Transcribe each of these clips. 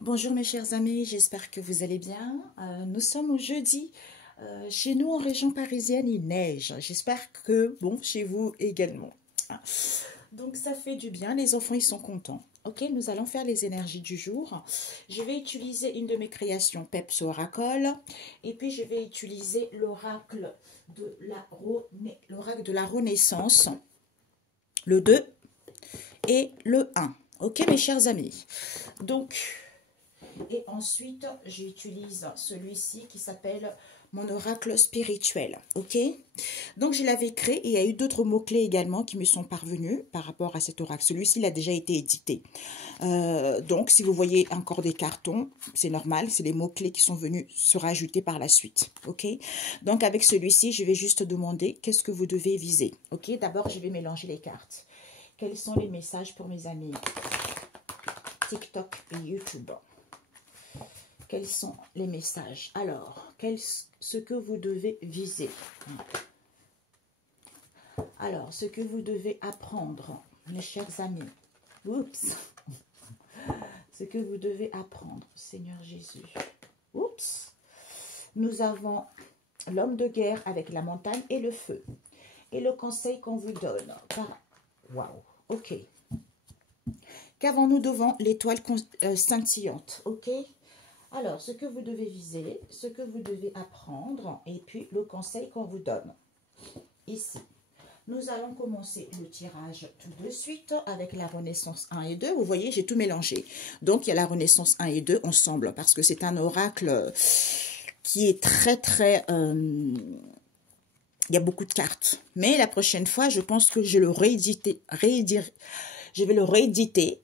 Bonjour mes chers amis, j'espère que vous allez bien. Nous sommes au jeudi. Chez nous en région parisienne, il neige. J'espère que, bon, chez vous également. Ah. Donc ça fait du bien, les enfants ils sont contents. Ok, nous allons faire les énergies du jour. Je vais utiliser une de mes créations, Peps Oracle. Et puis je vais utiliser l'oracle de la Renaissance, le 2 et le 1. Ok mes chers amis. Donc... Et ensuite, j'utilise celui-ci qui s'appelle mon oracle spirituel. Ok? Donc, je l'avais créé et il y a eu d'autres mots-clés également qui me sont parvenus par rapport à cet oracle. Celui-ci, il a déjà été édité. Donc, si vous voyez encore des cartons, c'est normal. C'est les mots-clés qui sont venus se rajouter par la suite. Ok? Donc, avec celui-ci, je vais juste demander qu'est-ce que vous devez viser. Ok? D'abord, je vais mélanger les cartes. Quels sont les messages pour mes amis TikTok et YouTube? Quels sont les messages? Alors, ce que vous devez viser. Alors, ce que vous devez apprendre, mes chers amis. Oups. Ce que vous devez apprendre, Seigneur Jésus. Oups. Nous avons l'homme de guerre avec la montagne et le feu. Et le conseil qu'on vous donne. Waouh. Ok. Qu'avons-nous devant l'étoile scintillante? Ok. Alors, ce que vous devez viser, ce que vous devez apprendre, et puis le conseil qu'on vous donne. Ici, nous allons commencer le tirage tout de suite avec la Renaissance 1 et 2. Vous voyez, j'ai tout mélangé. Donc, il y a la Renaissance 1 et 2 ensemble, parce que c'est un oracle qui est très... il y a beaucoup de cartes. Mais la prochaine fois, je pense que je vais le rééditer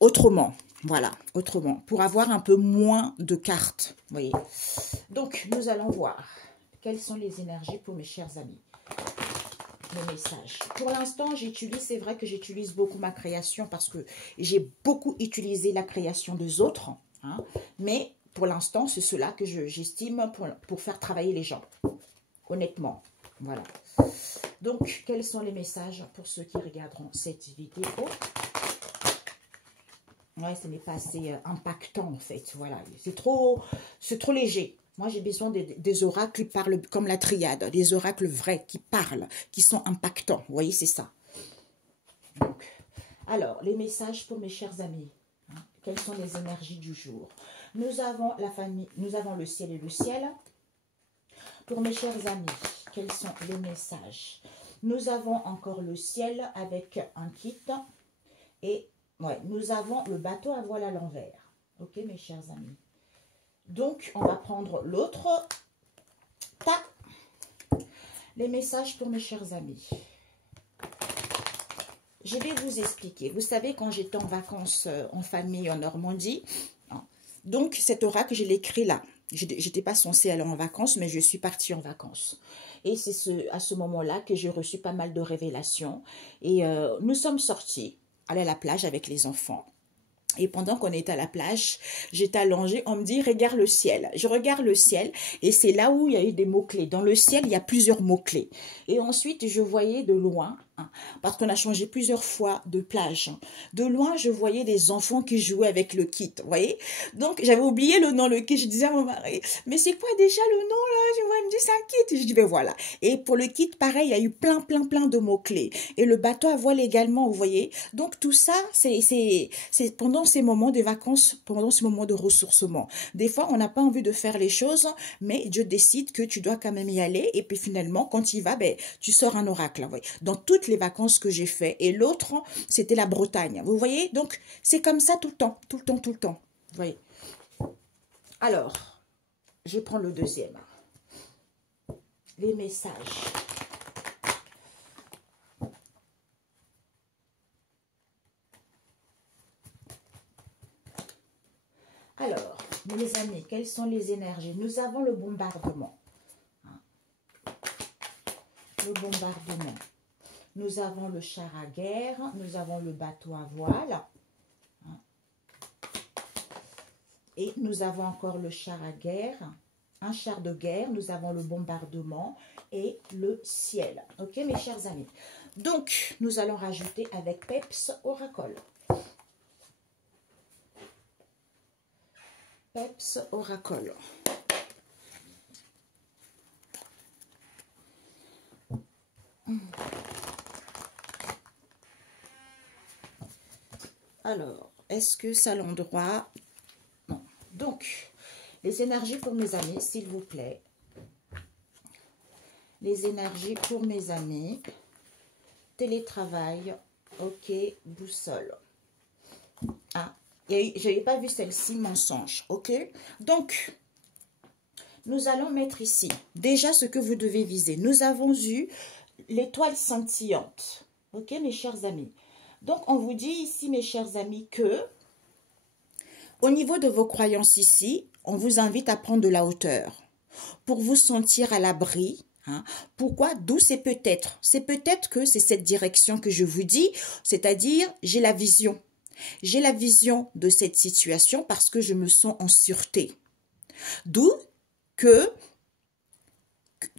autrement. Voilà, autrement, pour avoir un peu moins de cartes, vous voyez. Donc, nous allons voir quelles sont les énergies pour mes chers amis. Les messages. Pour l'instant, c'est vrai que j'utilise beaucoup ma création parce que j'ai beaucoup utilisé la création des autres. Hein, mais pour l'instant, c'est cela que j'estime pour faire travailler les gens. Honnêtement, voilà. Donc, quels sont les messages pour ceux qui regarderont cette vidéo ? Ouais, ce n'est pas assez impactant en fait, voilà, c'est trop léger. Moi, j'ai besoin des oracles qui parlent comme la triade, des oracles vrais qui parlent, qui sont impactants, vous voyez, c'est ça. Donc, alors, les messages pour mes chers amis, hein, quelles sont les énergies du jour? Nous avons la famille, nous avons le ciel et le ciel. Pour mes chers amis, quels sont les messages? Nous avons encore le ciel avec un kit et... ouais, nous avons le bateau à voile à l'envers. Ok, mes chers amis. Donc, on va prendre l'autre. Les messages pour mes chers amis. Je vais vous expliquer. Vous savez, quand j'étais en vacances en famille en Normandie, donc cet oracle, je l'ai écrit là. Je n'étais pas censée aller en vacances, mais je suis partie en vacances. Et c'est à ce moment-là que j'ai reçu pas mal de révélations. Et nous sommes sortis, aller à la plage avec les enfants. Et pendant qu'on était à la plage, j'étais allongée, on me dit, regarde le ciel. Je regarde le ciel et c'est là où il y a eu des mots-clés. Dans le ciel, il y a plusieurs mots-clés. Et ensuite, je voyais de loin, hein, parce qu'on a changé plusieurs fois de plage. Hein, de loin, je voyais des enfants qui jouaient avec le kit, vous voyez. Donc, j'avais oublié le nom, le kit. Je disais à mon mari, mais c'est quoi déjà le nom là? Je vois, il me dit, c'est un kit. Et je dis, ben voilà. Et pour le kit, pareil, il y a eu plein de mots-clés. Et le bateau à voile également, vous voyez. Donc, tout ça, c'est pendant ces moments de vacances, pendant ces moments de ressourcement. Des fois, on n'a pas envie de faire les choses, mais Dieu décide que tu dois quand même y aller. Et puis finalement, quand tu y vas, ben, tu sors un oracle. Vous voyez. Dans toutes les vacances que j'ai fait. Et l'autre, c'était la Bretagne. Vous voyez? Donc, c'est comme ça tout le temps. Tout le temps, tout le temps. Vous voyez? Alors, je prends le deuxième. Les messages. Alors, mes amis, quelles sont les énergies? Nous avons le bombardement. Le bombardement. Nous avons le char à guerre. Nous avons le bateau à voile. Et nous avons encore le char à guerre. Un char de guerre. Nous avons le bombardement et le ciel. Ok, mes chers amis. Donc, nous allons rajouter avec Peps Oracle. Peps Oracle. Alors, est-ce que ça l'endroit? Non. Donc, les énergies pour mes amis, s'il vous plaît. Les énergies pour mes amis. Télétravail. Ok, boussole. Ah, et je n'avais pas vu celle-ci, mensonge. Ok, donc, nous allons mettre ici, déjà ce que vous devez viser. Nous avons eu l'étoile scintillante. Ok, mes chers amis. Donc, on vous dit ici, mes chers amis, que au niveau de vos croyances ici, on vous invite à prendre de la hauteur pour vous sentir à l'abri. Hein. Pourquoi? D'où c'est peut-être. C'est peut-être que c'est cette direction que je vous dis, c'est-à-dire j'ai la vision. J'ai la vision de cette situation parce que je me sens en sûreté. D'où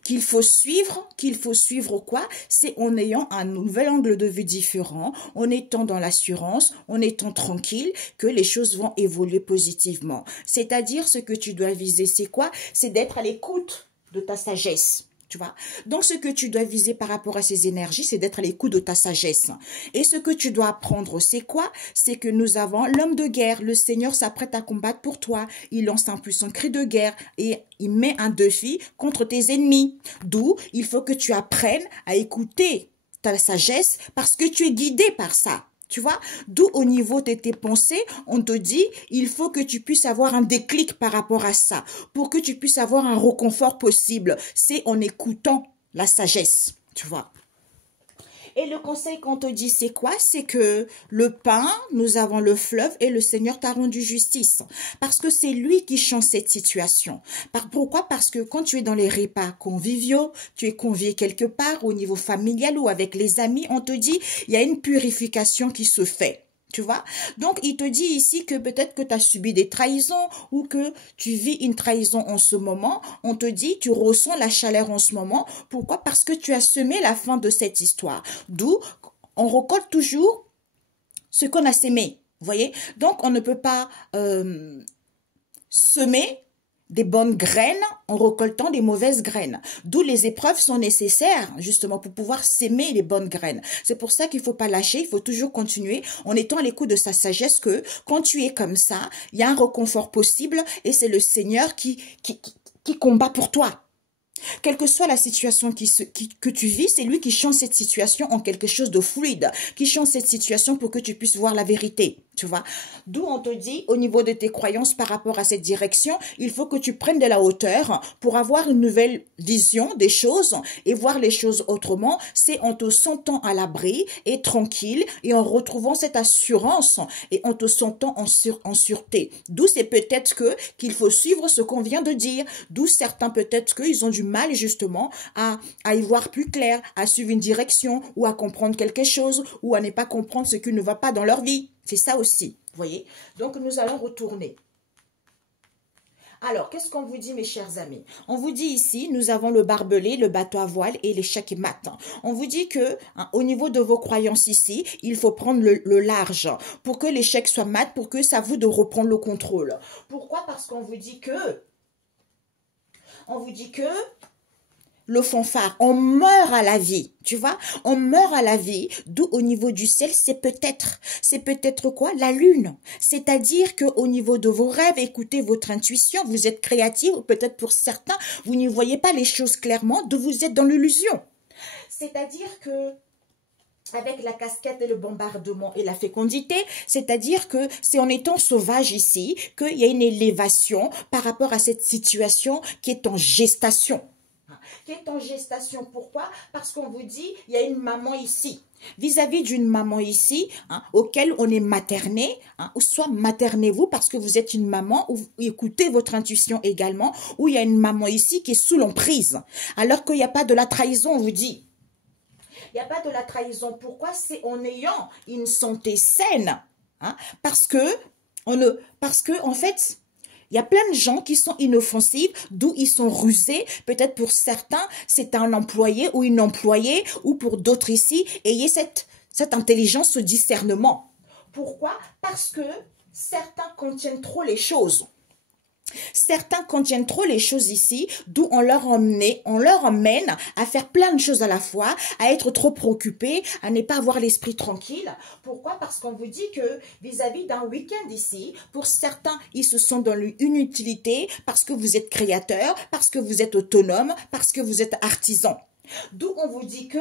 qu'il faut suivre quoi? C'est en ayant un nouvel angle de vue différent, en étant dans l'assurance, en étant tranquille, que les choses vont évoluer positivement. C'est-à-dire, ce que tu dois viser, c'est quoi? C'est d'être à l'écoute de ta sagesse. Tu vois? Donc, ce que tu dois viser par rapport à ces énergies, c'est d'être à l'écoute de ta sagesse. Et ce que tu dois apprendre, c'est quoi? C'est que nous avons l'homme de guerre. Le Seigneur s'apprête à combattre pour toi. Il lance un puissant cri de guerre et il met un défi contre tes ennemis. D'où il faut que tu apprennes à écouter ta sagesse parce que tu es guidé par ça. Tu vois, d'où au niveau de tes pensées, on te dit, il faut que tu puisses avoir un déclic par rapport à ça, pour que tu puisses avoir un réconfort possible. C'est en écoutant la sagesse, tu vois. Et le conseil qu'on te dit, c'est quoi? C'est que le pain, nous avons le fleuve et le Seigneur t'a rendu justice. Parce que c'est lui qui change cette situation. Pourquoi? Parce que quand tu es dans les repas conviviaux, tu es convié quelque part au niveau familial ou avec les amis, on te dit, il y a une purification qui se fait. Tu vois? Donc, il te dit ici que peut-être que tu as subi des trahisons ou que tu vis une trahison en ce moment. On te dit, tu ressens la chaleur en ce moment. Pourquoi? Parce que tu as semé la fin de cette histoire. D'où, on récolte toujours ce qu'on a semé. Vous voyez? Donc, on ne peut pas semer des bonnes graines en récoltant des mauvaises graines. D'où les épreuves sont nécessaires, justement, pour pouvoir s'aimer les bonnes graines. C'est pour ça qu'il ne faut pas lâcher, il faut toujours continuer en étant à l'écoute de sa sagesse que quand tu es comme ça, il y a un réconfort possible et c'est le Seigneur qui combat pour toi. Quelle que soit la situation que tu vis, c'est lui qui change cette situation en quelque chose de fluide, qui change cette situation pour que tu puisses voir la vérité. Tu vois, d'où on te dit, au niveau de tes croyances par rapport à cette direction, il faut que tu prennes de la hauteur pour avoir une nouvelle vision des choses et voir les choses autrement. C'est en te sentant à l'abri et tranquille et en retrouvant cette assurance et en te sentant en sûreté. D'où c'est peut-être qu'il faut suivre ce qu'on vient de dire. D'où certains peut-être qu'ils ont du mal justement à y voir plus clair, à suivre une direction ou à comprendre quelque chose ou à ne pas comprendre ce qui ne va pas dans leur vie. C'est ça aussi, vous voyez. Donc, nous allons retourner. Alors, qu'est-ce qu'on vous dit, mes chers amis? On vous dit ici, nous avons le barbelé, le bateau à voile et l'échec mat. On vous dit que, au niveau de vos croyances ici, il faut prendre le large pour que l'échec soit mat, pour que ça vous de reprendre le contrôle. Pourquoi? Parce qu'on vous dit que... le fanfare, on meurt à la vie, tu vois, on meurt à la vie, d'où au niveau du ciel, c'est peut-être quoi? La lune, c'est-à-dire qu'au niveau de vos rêves, écoutez votre intuition, vous êtes créatif, ou peut-être pour certains, vous ne voyez pas les choses clairement, d'où vous êtes dans l'illusion. C'est-à-dire que avec la casquette et le bombardement et la fécondité, c'est-à-dire que c'est en étant sauvage ici qu'il y a une élévation par rapport à cette situation qui est en gestation. Qui est en gestation. Pourquoi? Parce qu'on vous dit, il y a une maman ici. Vis-à-vis d'une maman ici, auquel on est materné, ou soit maternez-vous parce que vous êtes une maman, ou écoutez votre intuition également, ou il y a une maman ici qui est sous l'emprise. Alors qu'il n'y a pas de la trahison, on vous dit. Il n'y a pas de la trahison. Pourquoi? C'est en ayant une santé saine. Parce que, en fait, il y a plein de gens qui sont inoffensifs, d'où ils sont rusés. Peut-être pour certains, c'est un employé ou une employée, ou pour d'autres ici, ayez cette intelligence, ce discernement. Pourquoi? Parce que certains contiennent trop les choses. Certains contiennent trop les choses ici, d'où on leur emmène à faire plein de choses à la fois, à être trop préoccupés, à ne pas avoir l'esprit tranquille. Pourquoi? Parce qu'on vous dit que vis-à-vis d'un week-end ici, pour certains, ils se sont dans une utilité parce que vous êtes créateur, parce que vous êtes autonome, parce que vous êtes artisan. D'où on vous dit que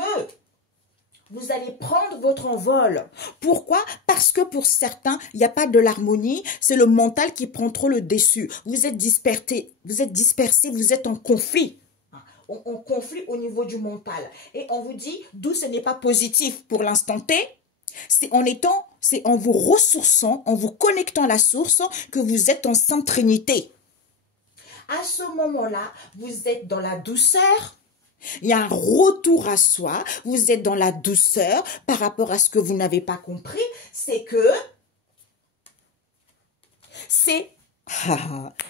vous allez prendre votre envol. Pourquoi? Parce que pour certains, il n'y a pas de l'harmonie, c'est le mental qui prend trop le dessus. Vous êtes dispersés, vous êtes en conflit. En conflit au niveau du mental. Et on vous dit, d'où ce n'est pas positif pour l'instant T, c'est en vous ressourçant, en vous connectant à la source que vous êtes en Sainte Trinité. À ce moment-là, vous êtes dans la douceur. Il y a un retour à soi, vous êtes dans la douceur par rapport à ce que vous n'avez pas compris, c'est que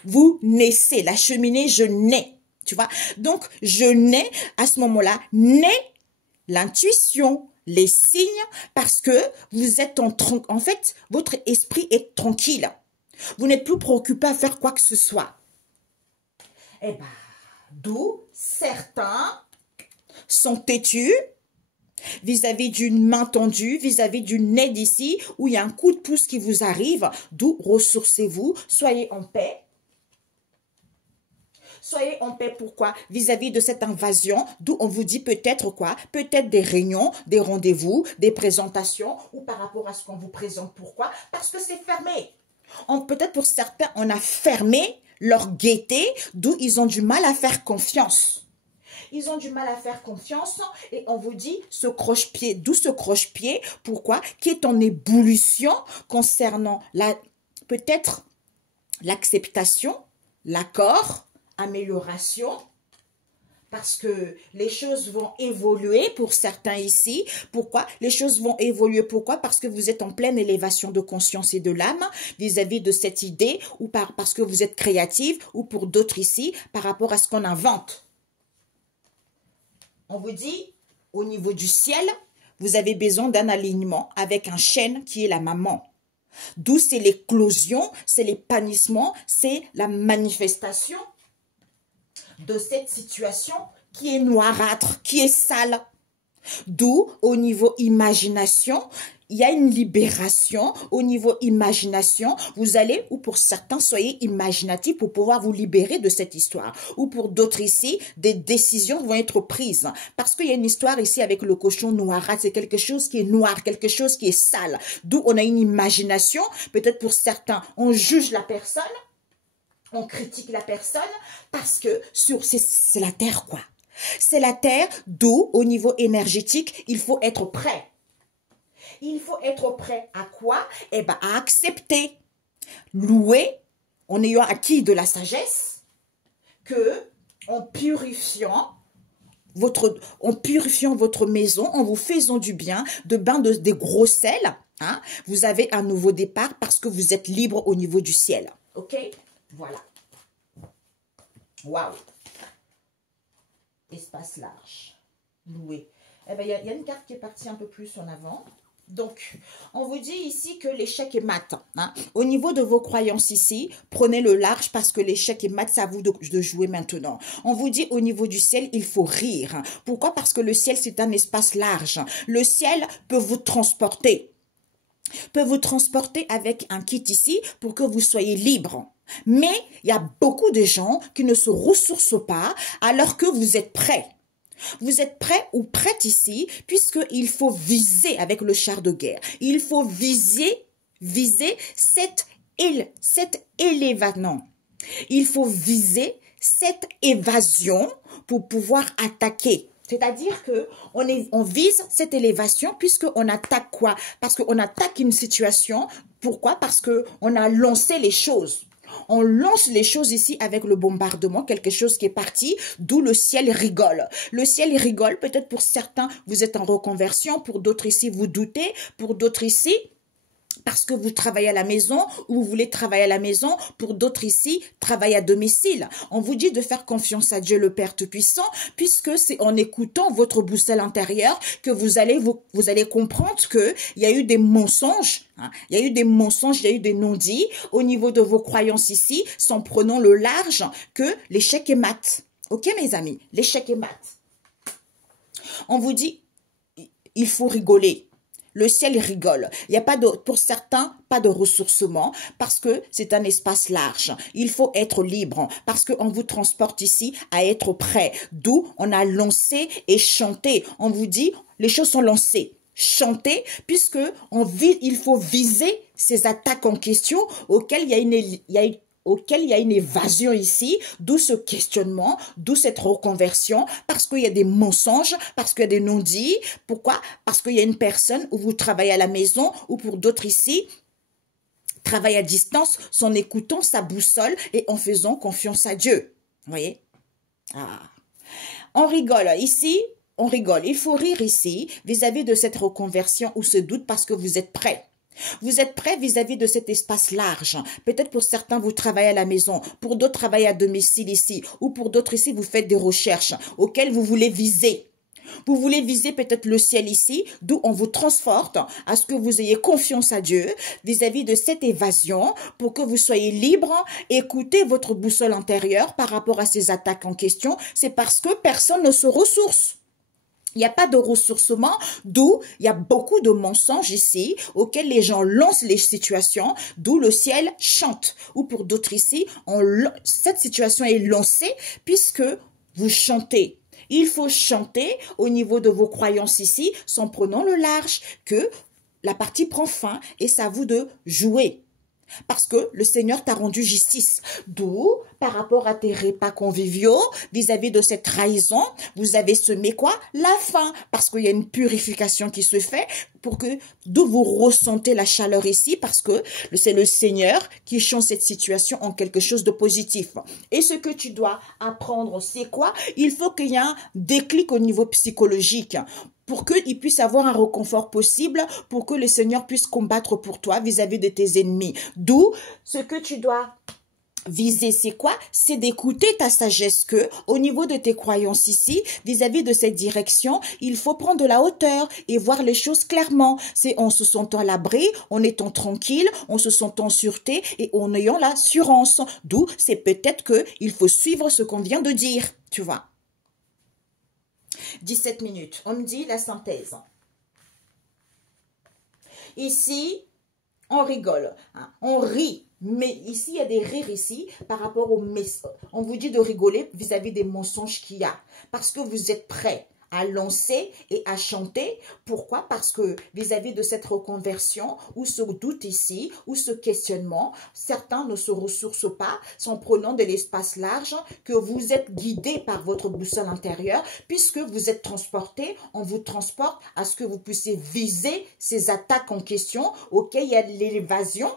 vous naissez, la cheminée, je nais, tu vois. Donc, je nais, à ce moment-là, naît l'intuition, les signes, parce que vous êtes en fait, votre esprit est tranquille. Vous n'êtes plus préoccupé à faire quoi que ce soit. Eh bien, d'où certains sont têtus vis-à-vis d'une main tendue, vis-à-vis d'une aide ici, où il y a un coup de pouce qui vous arrive, d'où ressourcez-vous, soyez en paix. Soyez en paix, pourquoi? Vis-à-vis de cette invasion, d'où on vous dit peut-être quoi? Peut-être des réunions, des rendez-vous, des présentations, ou par rapport à ce qu'on vous présente. Pourquoi? Parce que c'est fermé. Peut-être pour certains, on a fermé leur gaieté, d'où ils ont du mal à faire confiance. Ils ont du mal à faire confiance et on vous dit ce croche-pied, d'où ce croche-pied, pourquoi? Qui est en ébullition concernant peut-être l'acceptation, l'accord, amélioration, parce que les choses vont évoluer pour certains ici. Pourquoi? Les choses vont évoluer. Pourquoi? Parce que vous êtes en pleine élévation de conscience et de l'âme vis-à-vis de cette idée ou parce que vous êtes créative ou pour d'autres ici par rapport à ce qu'on invente. On vous dit, au niveau du ciel, vous avez besoin d'un alignement avec un chêne qui est la maman. D'où c'est l'éclosion, c'est l'épanouissement, c'est la manifestation de cette situation qui est noirâtre, qui est sale. D'où, au niveau imagination, il y a une libération. Au niveau imagination, vous allez, ou pour certains, soyez imaginatifs pour pouvoir vous libérer de cette histoire. Ou pour d'autres ici, des décisions vont être prises. Parce qu'il y a une histoire ici avec le cochon noirâtre. C'est quelque chose qui est noir, quelque chose qui est sale. D'où on a une imagination. Peut-être pour certains, on juge la personne. On critique la personne parce que c'est la terre, quoi. C'est la terre, d'où, au niveau énergétique, il faut être prêt. Il faut être prêt à quoi? Eh bien, à accepter, louer, en ayant acquis de la sagesse, que en purifiant votre maison, en vous faisant du bien, des gros sels, hein, vous avez un nouveau départ parce que vous êtes libre au niveau du ciel. Ok? Voilà. Waouh. Espace large. Loué. Eh bien, il y a une carte qui est partie un peu plus en avant. Donc, on vous dit ici que l'échec est mat. Hein. Au niveau de vos croyances ici, prenez le large parce que l'échec est mat, c'est à vous de jouer maintenant. On vous dit au niveau du ciel, il faut rire. Pourquoi? Parce que le ciel, c'est un espace large. Le ciel peut vous transporter. Avec un kit ici pour que vous soyez libre. Mais il y a beaucoup de gens qui ne se ressourcent pas alors que vous êtes prêts. Vous êtes prêts ou prêtes ici puisqu'il faut viser avec le char de guerre. Il faut viser cette élévation. Il faut viser cette évasion pour pouvoir attaquer. C'est-à-dire que on vise cette élévation puisqu'on attaque quoi? Parce qu'on attaque une situation. Pourquoi? Parce qu'on a lancé les choses. On lance les choses ici avec le bombardement, quelque chose qui est parti, d'où le ciel rigole. Le ciel rigole, peut-être pour certains, vous êtes en reconversion, pour d'autres ici, vous doutez, pour d'autres ici, parce que vous travaillez à la maison ou vous voulez travailler à la maison. Pour d'autres ici, travailler à domicile. On vous dit de faire confiance à Dieu le Père Tout-Puissant, puisque c'est en écoutant votre boussole intérieure que vous allez comprendre que il y a eu des mensonges, hein. Il y a eu des mensonges, il y a eu des non-dits au niveau de vos croyances ici, sans prenant le large que l'échec est mat. Ok mes amis, l'échec est mat. On vous dit, il faut rigoler. Le ciel rigole. Il n'y a pas de, pour certains, pas de ressourcement parce que c'est un espace large. Il faut être libre parce qu'on vous transporte ici à être prêt. D'où on a lancé et chanté. On vous dit, les choses sont lancées. Chanter puisque il faut viser ces attaques en question auxquelles il y a une évasion ici, d'où ce questionnement, d'où cette reconversion, parce qu'il y a des mensonges, parce qu'il y a des non-dits. Pourquoi? Parce qu'il y a une personne où vous travaillez à la maison, ou pour d'autres ici, travaille à distance, en écoutant sa boussole et en faisant confiance à Dieu. Vous voyez? Ah. On rigole ici. On rigole. Il faut rire ici vis-à-vis de cette reconversion ou ce doute parce que vous êtes prêts. Vous êtes prêts vis-à-vis de cet espace large. Peut-être pour certains, vous travaillez à la maison. Pour d'autres, travaillez à domicile ici. Ou pour d'autres ici, vous faites des recherches auxquelles vous voulez viser. Vous voulez viser peut-être le ciel ici, d'où on vous transporte à ce que vous ayez confiance à Dieu vis-à-vis de cette évasion pour que vous soyez libre. Écoutez votre boussole intérieure par rapport à ces attaques en question. C'est parce que personne ne se ressource. Il n'y a pas de ressourcement, d'où il y a beaucoup de mensonges ici, auxquels les gens lancent les situations, d'où le ciel chante. Ou pour d'autres ici, cette situation est lancée puisque vous chantez. Il faut chanter au niveau de vos croyances ici, sans prenant le large, que la partie prend fin et c'est à vous de jouer. Parce que le Seigneur t'a rendu justice. D'où, par rapport à tes repas conviviaux, vis-à-vis de cette trahison, vous avez semé quoi? La faim. Parce qu'il y a une purification qui se fait pour que, d'où vous ressentez la chaleur ici, parce que c'est le Seigneur qui change cette situation en quelque chose de positif. Et ce que tu dois apprendre, c'est quoi? Il faut qu'il y ait un déclic au niveau psychologique pour qu'il puisse avoir un réconfort possible, pour que le Seigneur puisse combattre pour toi vis-à-vis de tes ennemis. D'où ce que tu dois viser, c'est quoi? C'est d'écouter ta sagesse que, au niveau de tes croyances ici, vis-à-vis de cette direction, il faut prendre de la hauteur et voir les choses clairement. C'est en se sentant à l'abri, en étant tranquille, en se sentant en sûreté et en ayant l'assurance. D'où c'est peut-être que il faut suivre ce qu'on vient de dire, tu vois. 17 minutes. On me dit la synthèse. Ici, on rigole, hein, on rit. Mais ici, il y a des rires ici par rapport au message. On vous dit de rigoler vis-à-vis des mensonges qu'il y a. Parce que vous êtes prêts à lancer et à chanter. Pourquoi? Parce que vis-à-vis de cette reconversion, ou ce doute ici, ou ce questionnement, certains ne se ressourcent pas, en prenant de l'espace large, que vous êtes guidé par votre boussole intérieure, puisque vous êtes transporté, on vous transporte à ce que vous puissiez viser ces attaques en question, auxquelles il y a l'évasion.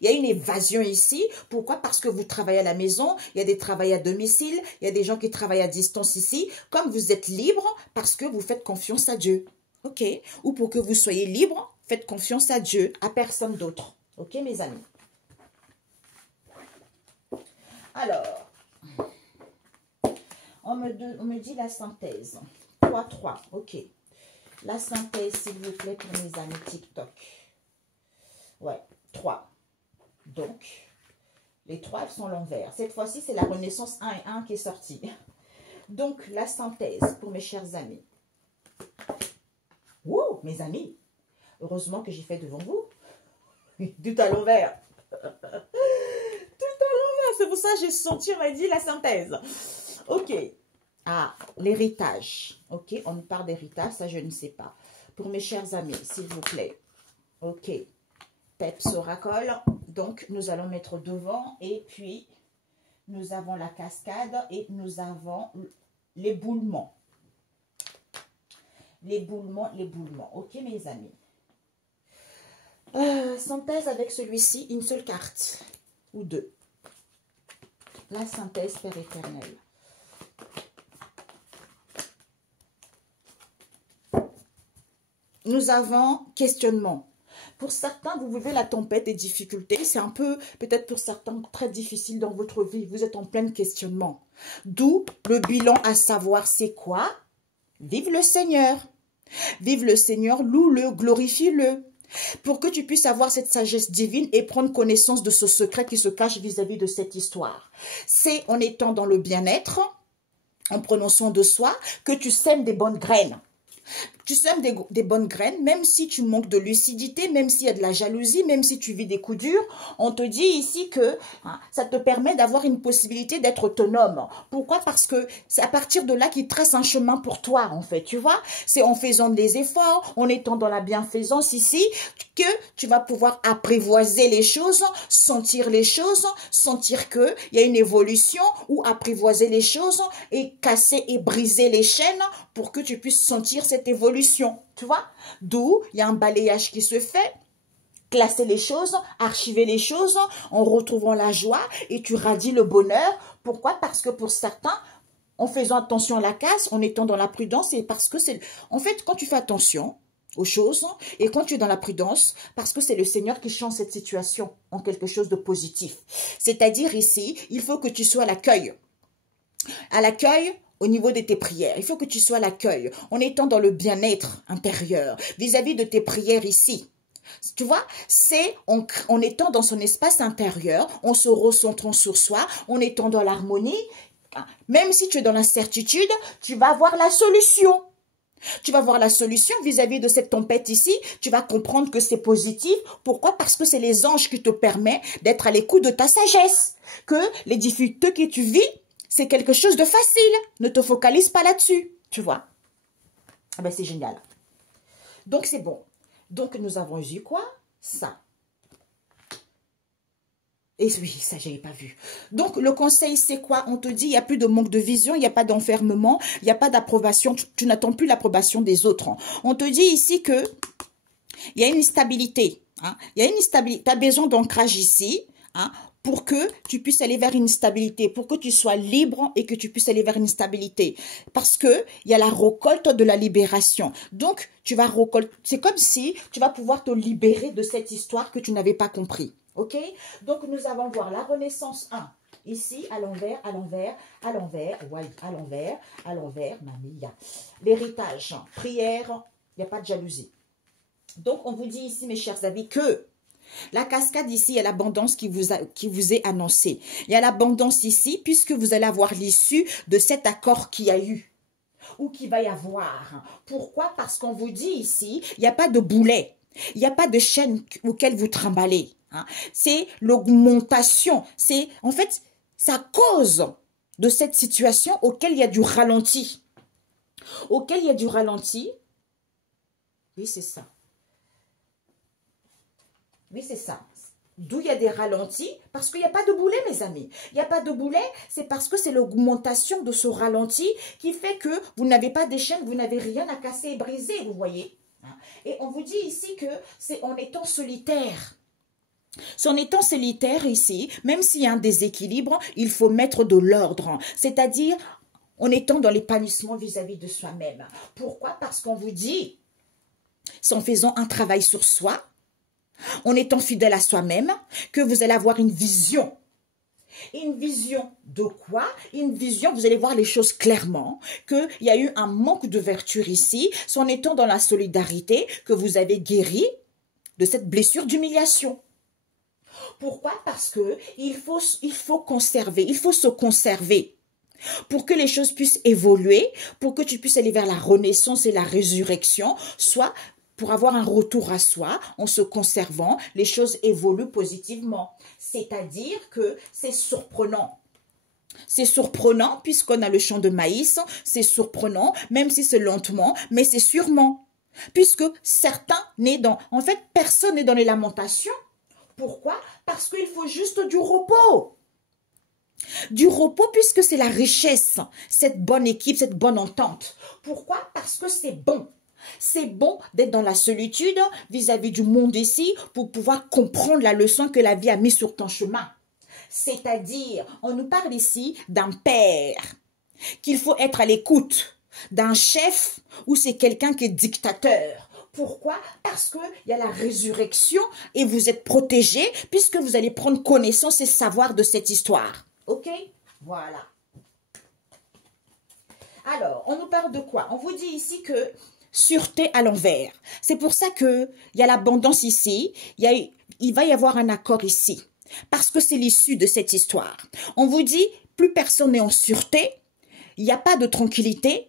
Il y a une évasion ici. Pourquoi? Parce que vous travaillez à la maison, il y a des travails à domicile, il y a des gens qui travaillent à distance ici. Comme vous êtes libre, parce que vous faites confiance à Dieu. Ok? Ou pour que vous soyez libre, faites confiance à Dieu, à personne d'autre. Ok, mes amis? Alors, on me dit la synthèse. 3-3, ok. La synthèse, s'il vous plaît, pour mes amis TikTok. Ouais, 3. Donc, les 3 sont l'envers. Cette fois-ci, c'est la Renaissance 1 et 1 qui est sortie. Donc, la synthèse pour mes chers amis. Wouh, mes amis. Heureusement que j'ai fait devant vous. Tout à l'envers. Tout à l'envers. C'est pour ça que j'ai senti, on m'a dit la synthèse. Ok. Ah, l'héritage. Ok, on parle d'héritage, ça je ne sais pas. Pour mes chers amis, s'il vous plaît. Ok. Peps Oracle. Donc, nous allons mettre devant et puis nous avons la cascade et nous avons l'éboulement. L'éboulement. Ok, mes amis. Synthèse avec celui-ci, une seule carte ou deux. La synthèse, Père éternel. Nous avons questionnement. Pour certains, vous vivez la tempête et difficultés. C'est un peu, peut-être pour certains, très difficile dans votre vie. Vous êtes en plein questionnement. D'où le bilan à savoir c'est quoi? Vive le Seigneur. Vive le Seigneur, loue-le, glorifie-le. Pour que tu puisses avoir cette sagesse divine et prendre connaissance de ce secret qui se cache vis-à-vis de cette histoire. C'est en étant dans le bien-être, en prenant soin de soi, que tu sèmes des bonnes graines. Tu sèmes des bonnes graines, même si tu manques de lucidité, même s'il y a de la jalousie, même si tu vis des coups durs. On te dit ici que ça te permet d'avoir une possibilité d'être autonome. Pourquoi? Parce que c'est à partir de là qu'il trace un chemin pour toi, en fait, tu vois. C'est en faisant des efforts, en étant dans la bienfaisance ici, que tu vas pouvoir apprivoiser les choses, sentir qu'il y a une évolution, ou apprivoiser les choses et casser et briser les chaînes pour que tu puisses sentir cette évolution, tu vois. D'où il y a un balayage qui se fait, classer les choses, archiver les choses en retrouvant la joie et tu radies le bonheur. Pourquoi? Parce que pour certains, en faisant attention à la casse, en étant dans la prudence, et parce que c'est... En fait, quand tu fais attention aux choses et quand tu es dans la prudence, parce que c'est le Seigneur qui change cette situation en quelque chose de positif. C'est-à-dire ici, il faut que tu sois à l'accueil. À l'accueil au niveau de tes prières. Il faut que tu sois à l'accueil en étant dans le bien-être intérieur vis-à-vis de tes prières ici. Tu vois, c'est en étant dans son espace intérieur, en se recentrant sur soi, en étant dans l'harmonie. Même si tu es dans l'incertitude, tu vas avoir la solution. Tu vas voir la solution vis-à-vis de cette tempête ici. Tu vas comprendre que c'est positif. Pourquoi? Parce que c'est les anges qui te permettent d'être à l'écoute de ta sagesse. Que les difficultés que tu vis, c'est quelque chose de facile. Ne te focalise pas là-dessus. Tu vois? Ah ben c'est génial. Donc c'est bon. Donc nous avons eu quoi? Ça. Et oui, ça, je n'avais pas vu. Donc, le conseil, c'est quoi? On te dit, il n'y a plus de manque de vision, il n'y a pas d'enfermement, il n'y a pas d'approbation. Tu n'attends plus l'approbation des autres. On te dit ici que il y a une stabilité. Hein. Il y a une stabilité. Tu as besoin d'ancrage ici, hein, pour que tu puisses aller vers une stabilité, pour que tu sois libre et que tu puisses aller vers une stabilité. Parce que il y a la récolte de la libération. Donc, tu vas récolter. C'est comme si tu vas pouvoir te libérer de cette histoire que tu n'avais pas compris. Ok? Donc, nous allons voir la Renaissance 1. Ici, à l'envers, à l'envers, à l'envers, ouais, à l'envers, mamie. L'héritage, prière, il n'y a pas de jalousie. Donc, on vous dit ici, mes chers amis, que la cascade ici, il y a l'abondance qui vous est annoncée. Il y a l'abondance ici, puisque vous allez avoir l'issue de cet accord qu'il y a eu ou qu'il va y avoir. Pourquoi? Parce qu'on vous dit ici, il n'y a pas de boulet, il n'y a pas de chaîne auquel vous trimballez. C'est l'augmentation. C'est en fait, ça cause de cette situation auquel il y a du ralenti. Auquel il y a du ralenti. Oui, c'est ça. Oui, c'est ça. D'où il y a des ralentis, parce qu'il n'y a pas de boulet, mes amis. Il n'y a pas de boulet, c'est parce que c'est l'augmentation de ce ralenti qui fait que vous n'avez pas des chaînes, vous n'avez rien à casser et briser, vous voyez. Et on vous dit ici que c'est en étant solitaire. C'est en étant solitaire ici, même s'il y a un déséquilibre, il faut mettre de l'ordre. C'est-à-dire en étant dans l'épanouissement vis-à-vis de soi-même. Pourquoi? Parce qu'on vous dit, c'est en faisant un travail sur soi, en étant fidèle à soi-même, que vous allez avoir une vision. Une vision de quoi? Une vision, vous allez voir les choses clairement, qu'il y a eu un manque de vertu ici, c'est en étant dans la solidarité que vous avez guéri de cette blessure d'humiliation. Pourquoi? Parce que il faut conserver, il faut se conserver pour que les choses puissent évoluer, pour que tu puisses aller vers la renaissance et la résurrection, soit pour avoir un retour à soi, en se conservant, les choses évoluent positivement. C'est-à-dire que c'est surprenant. C'est surprenant puisqu'on a le champ de maïs, c'est surprenant, même si c'est lentement, mais c'est sûrement. Puisque certains n'est dans... En fait, personne n'est dans les lamentations. Pourquoi? Parce qu'il faut juste du repos. Du repos puisque c'est la richesse, cette bonne équipe, cette bonne entente. Pourquoi? Parce que c'est bon. C'est bon d'être dans la solitude vis-à-vis du monde ici pour pouvoir comprendre la leçon que la vie a mise sur ton chemin. C'est-à-dire, on nous parle ici d'un père, qu'il faut être à l'écoute, d'un chef ou c'est quelqu'un qui est dictateur. Pourquoi? Parce qu'il y a la résurrection et vous êtes protégé puisque vous allez prendre connaissance et savoir de cette histoire. Ok? Voilà. Alors, on nous parle de quoi? On vous dit ici que sûreté à l'envers. C'est pour ça qu'il y a l'abondance ici. Il va y avoir un accord ici. Parce que c'est l'issue de cette histoire. On vous dit, plus personne n'est en sûreté. Il n'y a pas de tranquillité.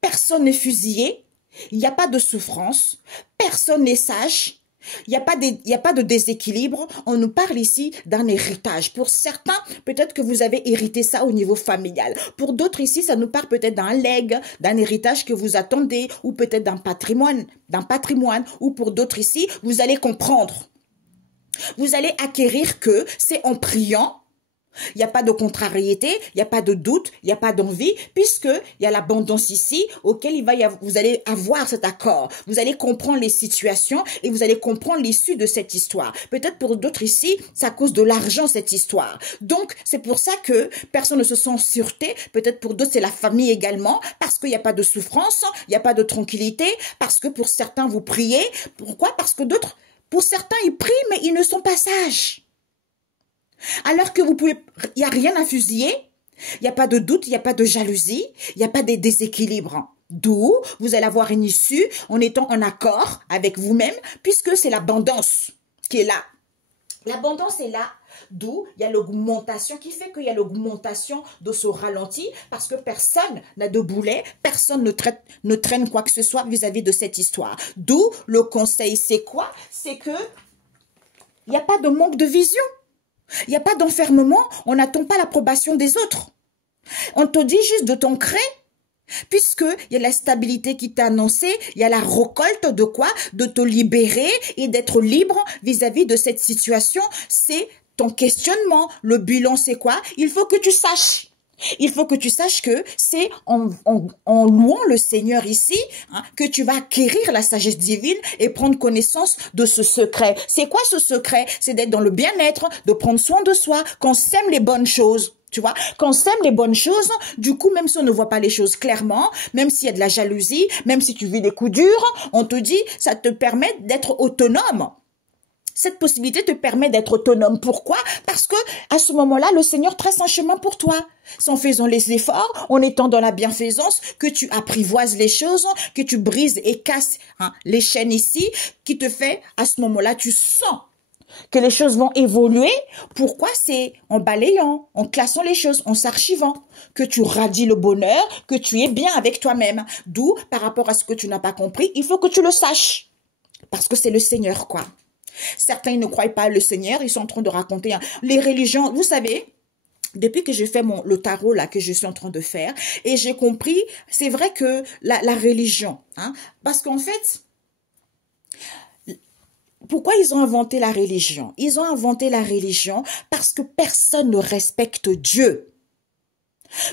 Personne n'est fusillé. Il n'y a pas de souffrance. Personne n'est sage. Il n'y a pas de déséquilibre. On nous parle ici d'un héritage. Pour certains, peut-être que vous avez hérité ça au niveau familial. Pour d'autres ici, ça nous parle peut-être d'un legs, d'un héritage que vous attendez, ou peut-être d'un patrimoine. Ou pour d'autres ici, vous allez comprendre. Vous allez acquérir que c'est en priant. Il n'y a pas de contrariété, il n'y a pas de doute, il n'y a pas d'envie, puisqu'il y a l'abondance ici auquel vous allez avoir cet accord. Vous allez comprendre les situations et vous allez comprendre l'issue de cette histoire. Peut-être pour d'autres ici, c'est à cause de l'argent cette histoire. Donc, c'est pour ça que personne ne se sent en sûreté. Peut-être pour d'autres, c'est la famille également, parce qu'il n'y a pas de souffrance, il n'y a pas de tranquillité, parce que pour certains, vous priez. Pourquoi? Parce que d'autres, pour certains, ils prient, mais ils ne sont pas sages. Alors que il n'y a rien à fusiller, il n'y a pas de doute, il n'y a pas de jalousie, il n'y a pas de déséquilibre. D'où vous allez avoir une issue en étant en accord avec vous-même, puisque c'est l'abondance qui est là. L'abondance est là, d'où il y a l'augmentation qui fait qu'il y a l'augmentation de ce ralenti, parce que personne n'a de boulet, personne ne traîne quoi que ce soit vis-à-vis de cette histoire. D'où le conseil, c'est quoi? C'est que il n'y a pas de manque de vision. Il n'y a pas d'enfermement, on n'attend pas l'approbation des autres. On te dit juste de t'ancrer, puisqu'il y a la stabilité qui t'est annoncée, il y a la récolte de quoi? De te libérer et d'être libre vis-à-vis de cette situation. C'est ton questionnement. Le bilan, c'est quoi? Il faut que tu saches. Il faut que tu saches que c'est en louant le Seigneur ici que tu vas acquérir la sagesse divine et prendre connaissance de ce secret. C'est quoi ce secret? C'est d'être dans le bien-être, de prendre soin de soi, qu'on sème les bonnes choses. Tu vois, quand on sème les bonnes choses, du coup, même si on ne voit pas les choses clairement, même s'il y a de la jalousie, même si tu vis des coups durs, on te dit, ça te permet d'être autonome. Cette possibilité te permet d'être autonome. Pourquoi? Parce que à ce moment-là, le Seigneur trace un chemin pour toi. C'est en faisant les efforts, en étant dans la bienfaisance, que tu apprivoises les choses, que tu brises et casses les chaînes ici, qui te fait, à ce moment-là, tu sens que les choses vont évoluer. Pourquoi? C'est en balayant, en classant les choses, en s'archivant, que tu radies le bonheur, que tu es bien avec toi-même. D'où, par rapport à ce que tu n'as pas compris, il faut que tu le saches. Parce que c'est le Seigneur, quoi. Certains ne croient pas le Seigneur, ils sont en train de raconter les religions. Vous savez, depuis que j'ai fait le tarot là que je suis en train de faire, et j'ai compris, c'est vrai que la religion, parce qu'en fait, pourquoi ils ont inventé la religion? Ils ont inventé la religion parce que personne ne respecte Dieu.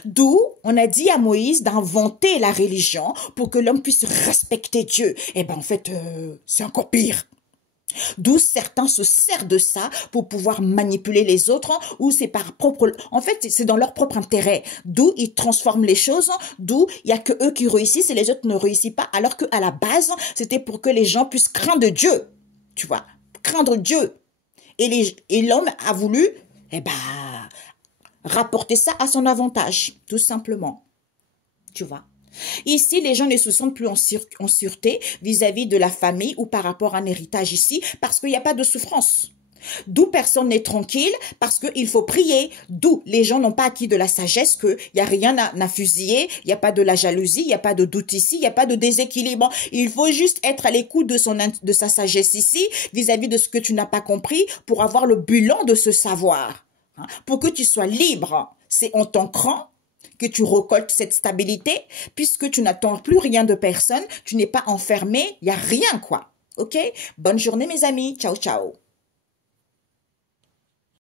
D'où on a dit à Moïse d'inventer la religion pour que l'homme puisse respecter Dieu. Eh bien en fait, c'est encore pire. D'où certains se servent de ça pour pouvoir manipuler les autres, ou c'est par propre... En fait, c'est dans leur propre intérêt. D'où ils transforment les choses, d'où il n'y a que eux qui réussissent et les autres ne réussissent pas, alors qu'à la base, c'était pour que les gens puissent craindre Dieu. Tu vois, craindre Dieu. Et l'homme a voulu, rapporter ça à son avantage, tout simplement. Tu vois. Ici, les gens ne se sentent plus en sûreté vis-à-vis de la famille ou par rapport à un héritage ici, parce qu'il n'y a pas de souffrance. D'où personne n'est tranquille, parce qu'il faut prier. D'où les gens n'ont pas acquis de la sagesse, qu'il n'y a rien à fusiller, il n'y a pas de la jalousie, il n'y a pas de doute ici, il n'y a pas de déséquilibre. Il faut juste être à l'écoute de sa sagesse ici, vis-à-vis de ce que tu n'as pas compris, pour avoir le bilan de ce savoir. Pour que tu sois libre, c'est en t'ancrant que tu récoltes cette stabilité, puisque tu n'attends plus rien de personne, tu n'es pas enfermé, il n'y a rien, quoi. Ok? Bonne journée, mes amis. Ciao, ciao.